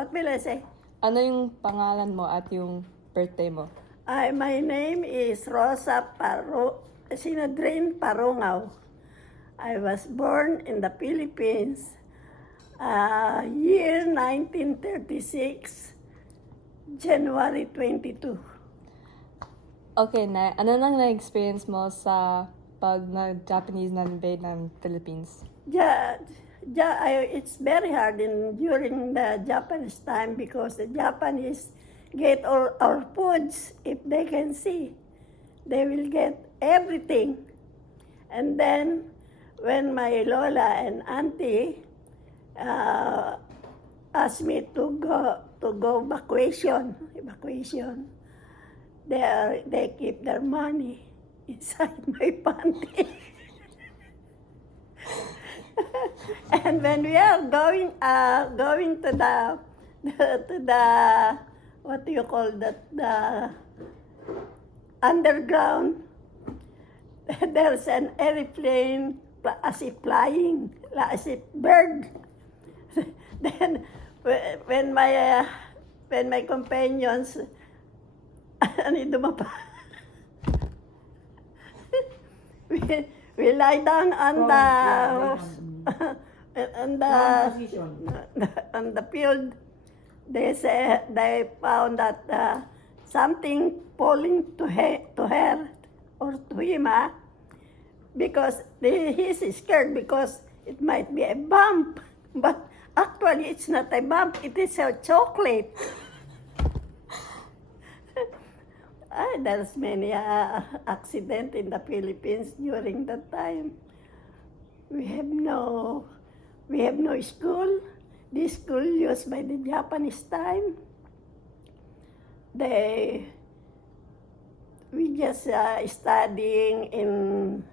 what will I say? Ano yung pangalan mo at yung birthday mo? My name is Rosa Sinadrin Parungaw. I was born in the Philippines, year 1936, January 22. Okay, na ano nang na-experience mo sa pag nag-Japanese na-invade ng Philippines? It's very hard during the Japanese time because the Japanese get all our foods if they can see. They will get everything. And then when my Lola and Auntie asked me to go evacuation, they keep their money inside my panty. And when we are going to the what do you call that, the underground, there's an airplane as if flying, as if bird. Then when my companions dumapa, we lie down on the field. They found that something falling to her or to him, because he's scared because it might be a bump, but actually it's not a bump, it is a chocolate. There's many accident in the Philippines during that time. We have no school. This school used by the Japanese time. We just studying in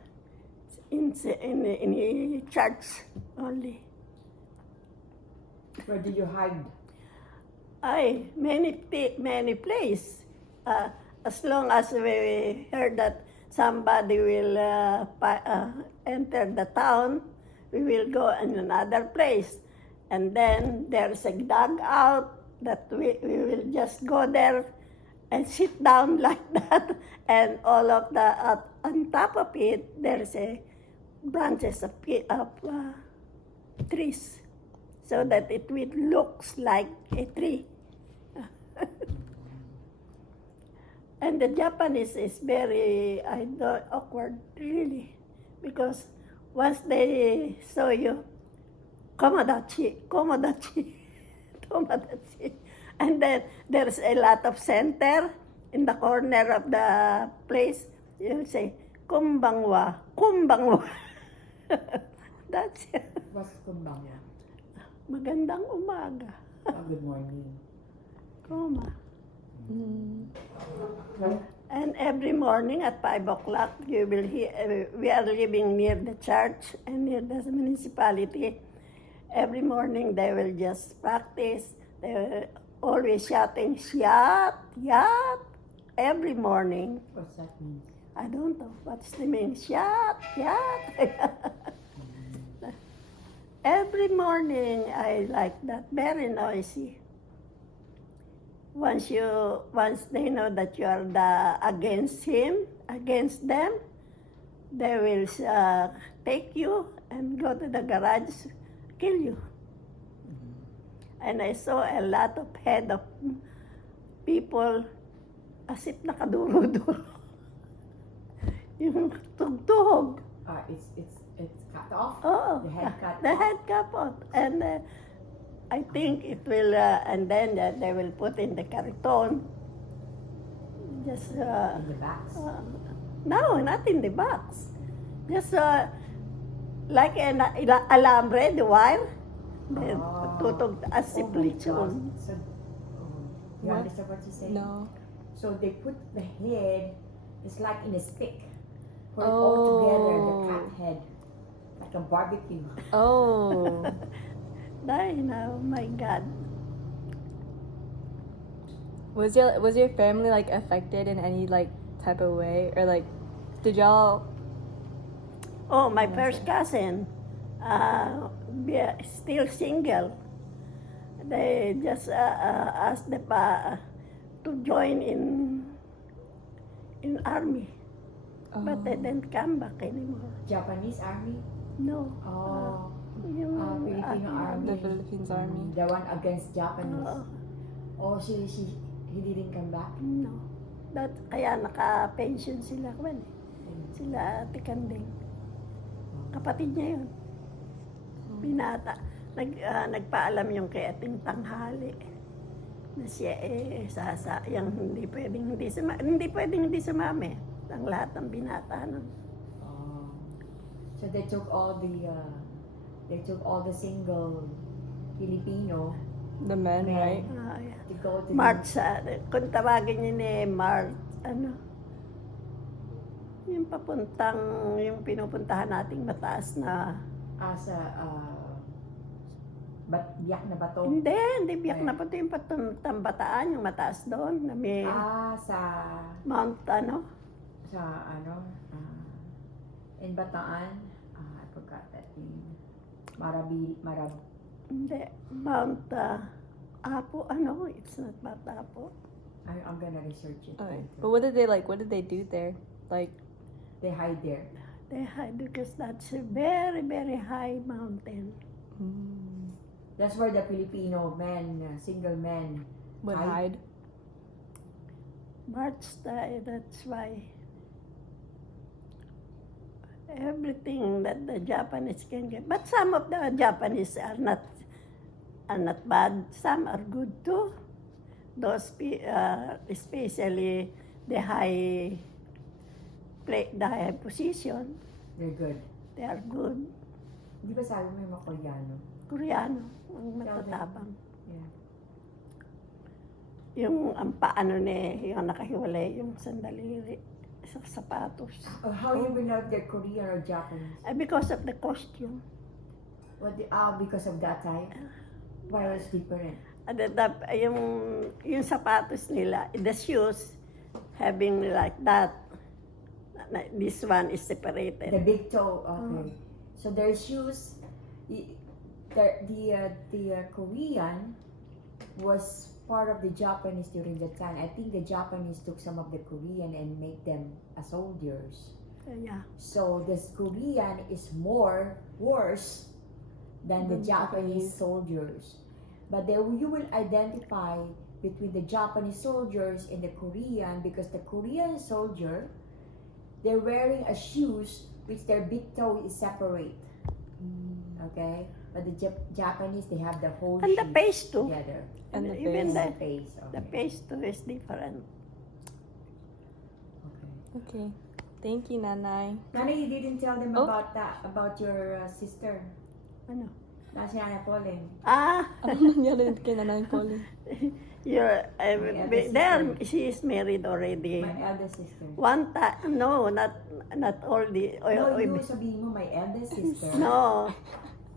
church only. Where did you hide? Many places. As long as we heard that somebody will enter the town, we will go in another place. And then there's a dugout that we will just go there and sit down like that. And all of on top of it, there's a branches of trees, so that it will looks like a tree. And the Japanese is very awkward, really, because once they saw you, komodachi, tomodachi, and then there's a lot of center in the corner of the place. You say, kumbangwa. That's it. What's kumbangwa? Magandang umaga. Good morning. Koma. And every morning at 5 o'clock, you will hear, we are living near the church and near the municipality. Every morning they will just practice. They will always shouting, "Yat, yat," every morning. What's that mean? I don't know what's the mean. Yat, yat. Every morning I like that. Very noisy. Once they know that you are against them, they will take you and go to the garage, kill you. And I saw a lot of head of people as if nakaduro-duro. Yung tugtog. It's cut off. Oh, The head cut the off. head cut off. And I think it will, and then they will put in the carton. Just In the backs. no, not in the box. Just like an alambre, the wire. Then tutog as if lechon. So, you What? understand what you say? No. So they put the head, it's like in a stick. Put it all together, the cat head. Like a barbecue. Oh. Oh my God. Was your family like affected in any like type of way, or like did y'all? Oh, my first cousin, still single. They just asked the pa to join in army, but they didn't come back anymore. Japanese army? No. Oh, Yung Filipino army. The Philippines Army. The one against Japanese. Oo. Oh, he didn't come back? No. Kaya naka-pension sila kwan eh. Sila Ate Kanding. Kapatid niya yun. Binata. Nagpaalam yung kay Ating Tanghali na siya yung hindi pwedeng hindi sumama eh. Ang lahat ng binata nun. Oh. So they took all the single Filipino The men, Men. right? Yeah. to go to March, kung tawagin niya ni March, yung yung pinupuntahan nating mataas na, as a biyak na bato. hindi biyak na po ito yung Tambataan, yung mataas doon, na may Sa Mount, in Bataan, I forgot that name. hindi, Mount, Apo, it's not Mount Apo. I'm gonna research it. Okay. later. But what did they like? What did they do there? Like, They hide there. They hide because that's a very, very high mountain. That's where the Filipino men, single men, would Hide? hide? March, that's why everything that the Japanese can get. But some of the Japanese are not bad. Some are good too. Those especially the high position, they're good. they are good. Di ba sabi mo yung mga Koreano? Koreano, ang matatabang. Yeah. Yung ang paano yung nakahiwalay yung sandaliri sa sapatos. How you will know if they're Korean or Japanese? Because of the costume. Because of that type? Why was different? Yung sapatos nila, the shoes, having like that. This one is separated. The big toe, okay. So their shoes, the Korean was part of the Japanese during that time. I think the Japanese took some of the Korean and make them as soldiers. Yeah. So this Korean is worse than the Japanese soldiers. But you will identify between the Japanese soldiers and the Korean because the Korean soldier, they're wearing a shoes which their big toe is separate. Okay? But the Japanese, they have the whole And shoe the pace too. together. And the Even face. The face. The Okay. pace too is different. Okay. Okay. Thank you, Nanay. Nana, you didn't tell them Oh. about your sister. Ano? Si Nana Pauline. Ano nangyari kay Nanay Pauline? She is married already. My eldest sister. One time, no, not all the. No, you sabihin mo, my eldest sister. No,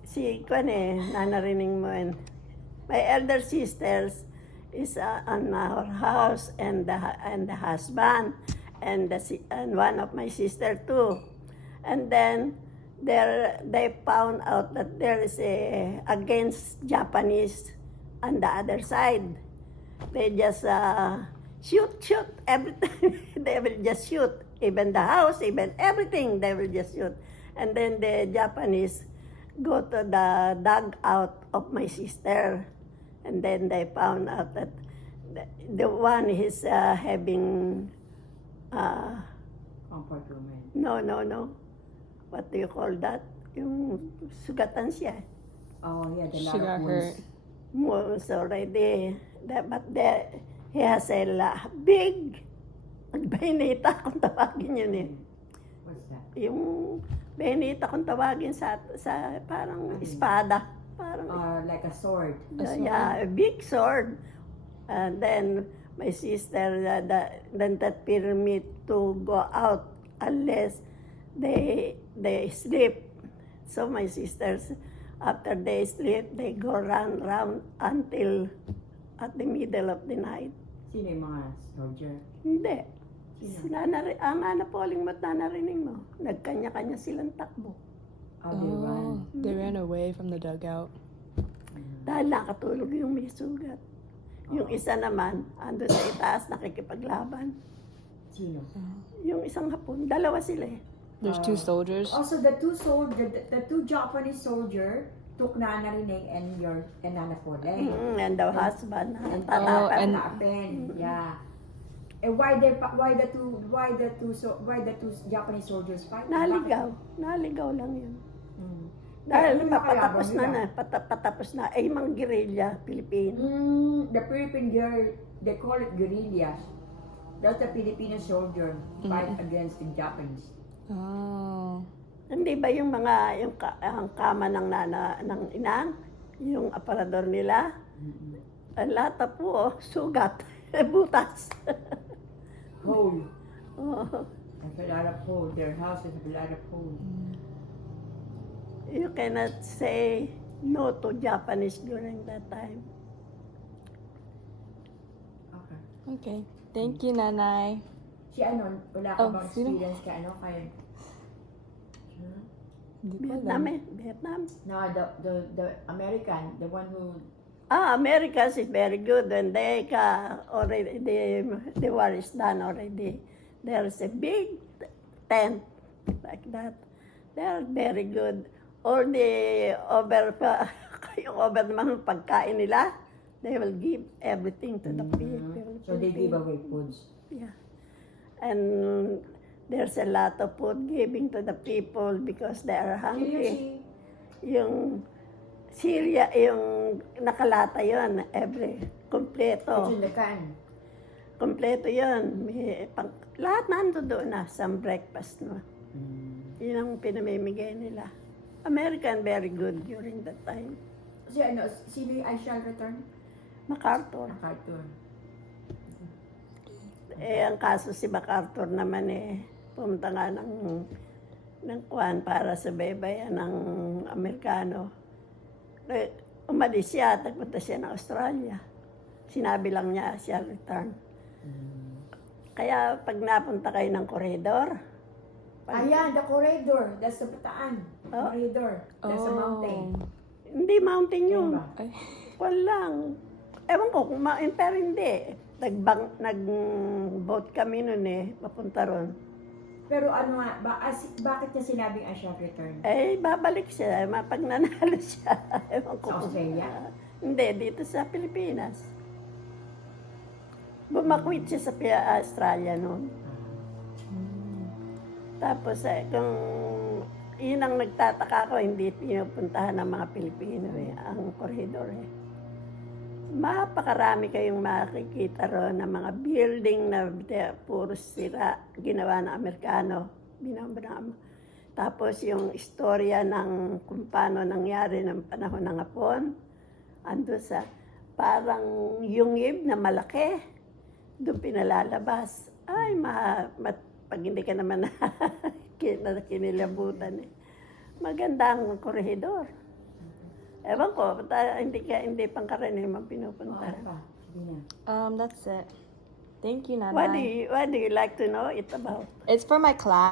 si nanarinig mo yun. My elder sisters is on our house and the husband and one of my sister too. And then they found out that there is against Japanese on the other side. They just shoot every time. They will just shoot. Even the house, even everything, they will just shoot. And then the Japanese go to the dugout of my sister. And then they found out that the one is having, Comfort woman. no. What do you call that? Yung sugatan siya. Oh, yeah, the She lot got of hurt. wounds. Was already, he has a big, bayoneta kung tawagin yun eh. What's that? Yung bayoneta kung tawagin sa parang espada. Parang, Like a sword. yeah, a big sword. And then my sister, then that permit to go out unless they sleep. So my sisters, after they sleep, they go round until at the middle of the night. Sino yung mga soldier? Hindi. Sino? Ang Nana Pauling mo't nanarinig mo, nagkanya-kanya silang takbo. Oh, they run. They ran away from the dugout. Mhm. Dahil nakatulog yung may sugat. Yung isa naman, ando sa itaas, nakikipaglaban. Sino? Yung isang hapon, dalawa sila eh. There's two soldiers. Also, the two Japanese soldier took Nana Renee and Nana Poleng. And the husband, And tatapan. and- Tapen, yeah. And why the two Japanese soldiers fight? Naligaw lang yun. Mm. Dahil Ano yung patapos kayabang na nila? patapos na, ay mga guerrilla, Pilipino. The Philippine girl, they call it guerrillas. That's the Filipino soldier fight against the Japanese. Oh. Hindi ba yung mga, ang kama ng ng inang, yung aparador nila, ang lata po, sugat, butas. Hole. Oh, There's a lot of hole. Their house has a lot of hole. you cannot say no to Japanese during that time. Okay. Okay. Thank you, Nanay. Si ano, wala ka Oh, bang sino? experience ka ano kay Hindi ko Vietnam alam. Vietnam. No, the American, the one who Americans is very good when they already the war is done already. There's a big tent like that. They are very good. All the yung over naman pagkain nila, they will give everything to the people. so they give away foods. Yeah. And there's a lot of food giving to the people because they are hungry. Yung Syria, yung nakalata yon every, kompleto. It's in the can. Kompleto yon. Lahat nando doon na, some breakfast no. Yun ang pinamimigay nila. American very good during that time. Si ano, sino yung I shall return? MacArthur. MacArthur. Ang kaso si MacArthur naman pumunta nga ng kuwan para sa baybayan ng Amerikano. Umalis siya, nagpunta siya ng Australia. Sinabi lang niya siya return. Kaya pag napunta kayo ng corridor, Ayan, the corridor. That's the bataan. Oh. Corridor. That's a mountain. hindi mountain yun. Diba? Ay. Walang. Ewan ko kung pero hindi. Nag-boat kami nun papunta ron. Pero ano nga, bakit niya sinabing I shall return? Babalik siya, pag nanalo siya. Ewan ko. Sa Australia? Hindi, dito sa Pilipinas. Bumakwit siya sa Australia noon. Tapos kung yun ang nagtataka ko, hindi pinupuntahan ng mga Pilipino ang koridor Mapakarami kayong makikita ron ng mga building na puro sira, ginawa ng Amerikano. Tapos yung istorya ng kung paano nangyari ng panahon ng Hapon, ando sa parang yungib na malaki, doon pinalalabas. Ay, pag hindi ka naman kinilabutan maganda ang korehidor. Ewan ko, hindi pangkaraniwan pinupunta. That's it. Thank you, Nanay. What do you like to know it about? It's for my class.